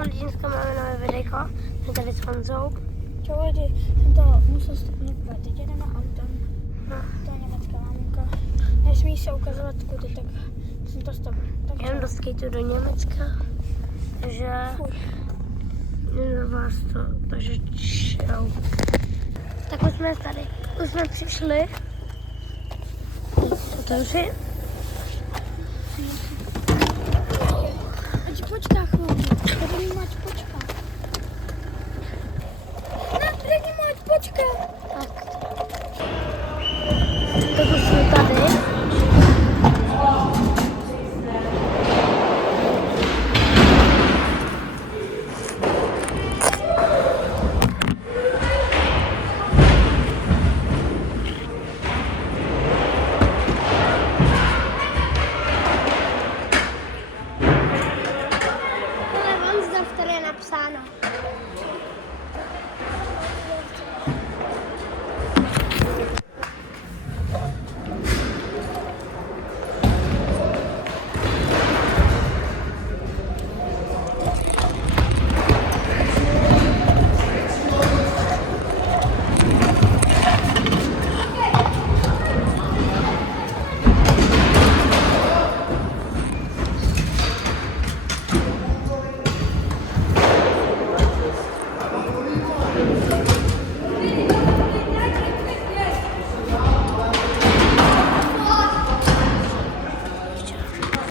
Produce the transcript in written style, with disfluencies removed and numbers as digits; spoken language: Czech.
Čau lidi, dneska máme nové videjko. Jsme tady s Honzou. Čau lidi, jsem to musel stopnout, teď jedeme autem. No. To je německá mámka. Nesmí se ukazovat kudy, tak jsem to stopnul. Jdem do skateu do Německa. Takže na vás to, takže čau. Tak už jsme tady, už jsme přišli. Otevři. Ať počká chvilku, tady mi mať počká. Ne, tady mi mať počká. Tak už jsme tady. Ale vám zde, tady je napsáno.